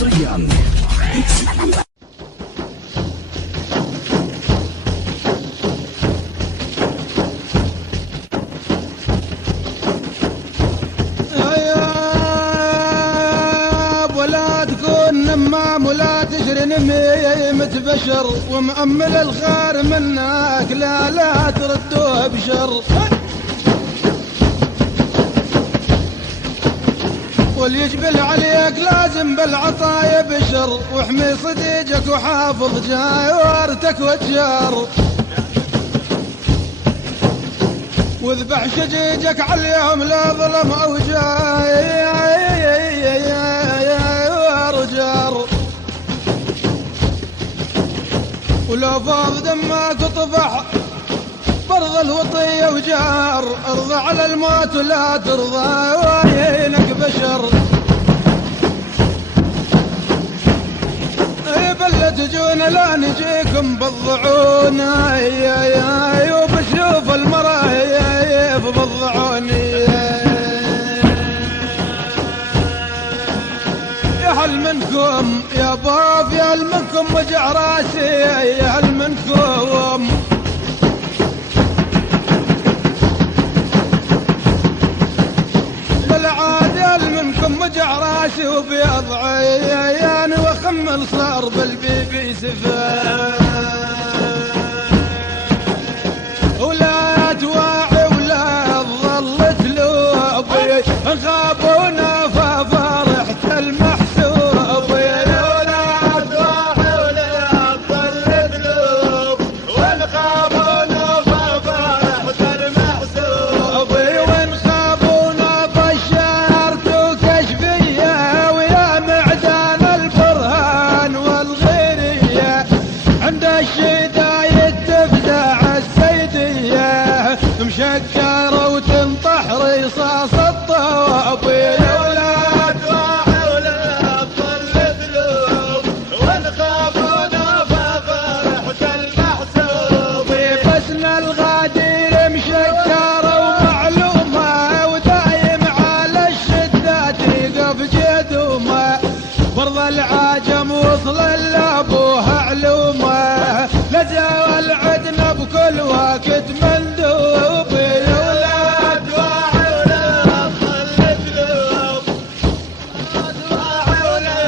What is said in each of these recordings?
حصريا. ولا تشري نميمة بشر ومأمل الخير منك لا تردوه بشر. واللي يجبل عليك لازم بالعطايا بشر واحمي صديقك وحافظ جاورتك وتجار واذبح شجيجك عليهم لا ظلم او جار ولو فاض دمك وطفح برض الوطية وجار ارضى على الموت ولا ترضى وينك بشر. بل تجون لا نجيكم بالضعون وبشوف المرايف بالضعون. يا هل منكم يا باب يا هل منكم وجع راسي يا هل منكم بالعادل منكم وجع راسي وبيض عياني وخمل صار بالبيبي سفاه ولا تواعي ولا تظل تلوبي خابونا ففرحت المحسوب ولا تواعي ولا تظل تلوب ونخابونا ففرحت المحسوب وين خابونا بشرت كشفيه ويا معدان البرهان والغيريه عند الشدايد تفزع السيديه مشكره وتنطح رصاص الطوابير. ولا تواعي ولا تظل تلوب ونخافونا ففرحت المحسوب بسنا الغادير مشكره ومعلومه ودايم على الشدات يقف جدومه برض العاجم وصل لابوها علومه لجا العدنا بكل وقت مندوب. ولا تواعي ولا تظل تلوب تواعي ولا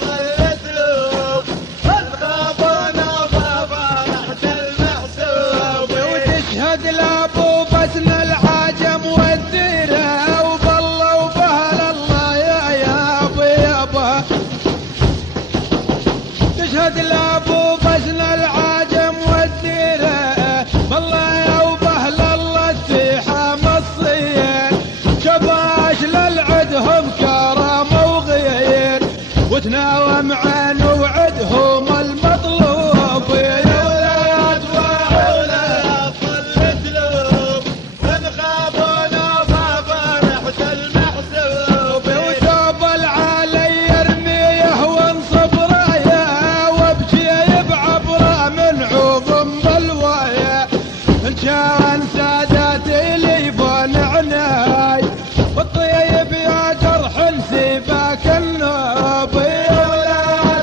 تظل تلوب ونخافونا ففرحت المحسوب وتشهد لابو بسن العجم والديره وبالله وبهل الله يا يابا تشهد لابو بسن العجم والديره بالله يا وبهل الله التيحه مصين شباش للعدهم كرامه وغير وتناوم عن وعدهم المطلوب. ولا تواعي ولا تظل تلوب ونخافونا ففرحت المحسوب وتوب العالي يرميه وانصب رايه وابكي بعبره من عظم بلوايه ان كان ساداتي لي فون عناي والطيب يا جرح نسيبك النوب. ولا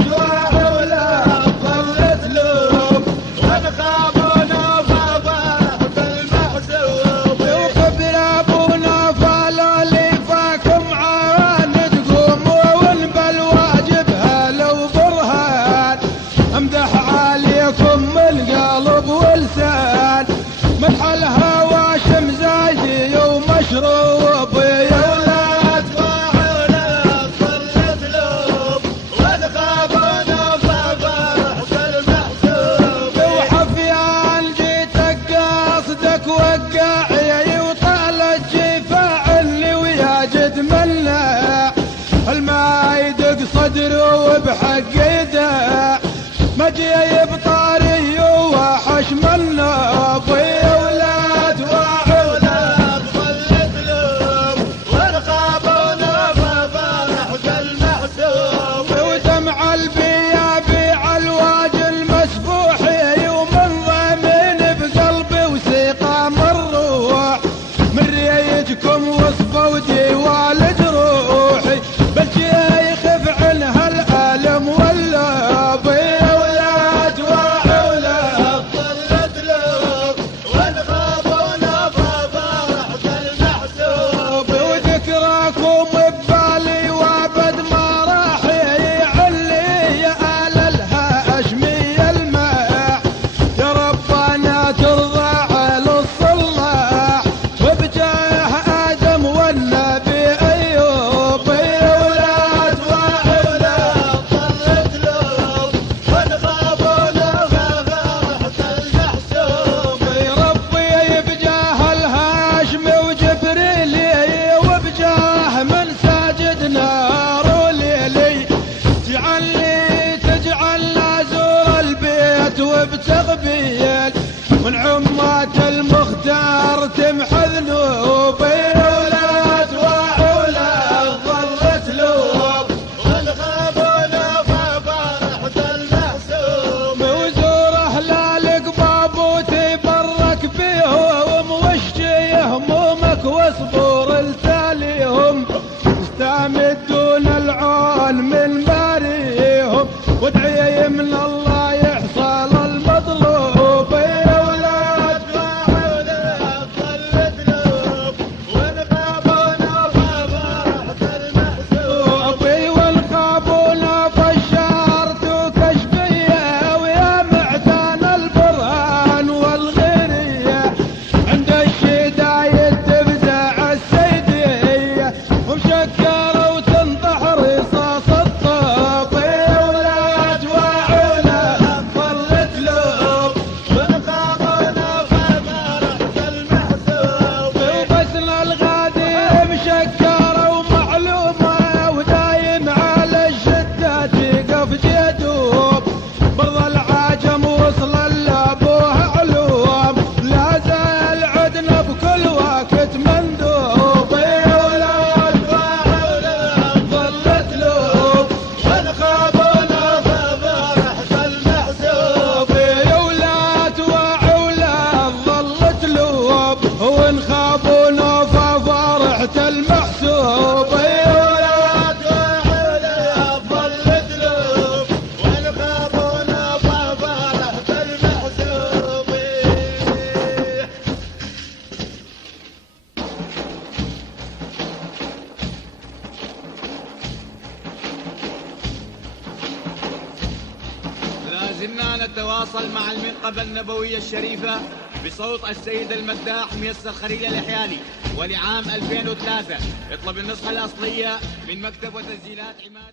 زلنا نتواصل مع المنقبة النبوية الشريفة بصوت السيد المداح ميسر خليل الحيالي ولعام 2003. اطلب النسخة الأصلية من مكتب وتسجيلات عماد.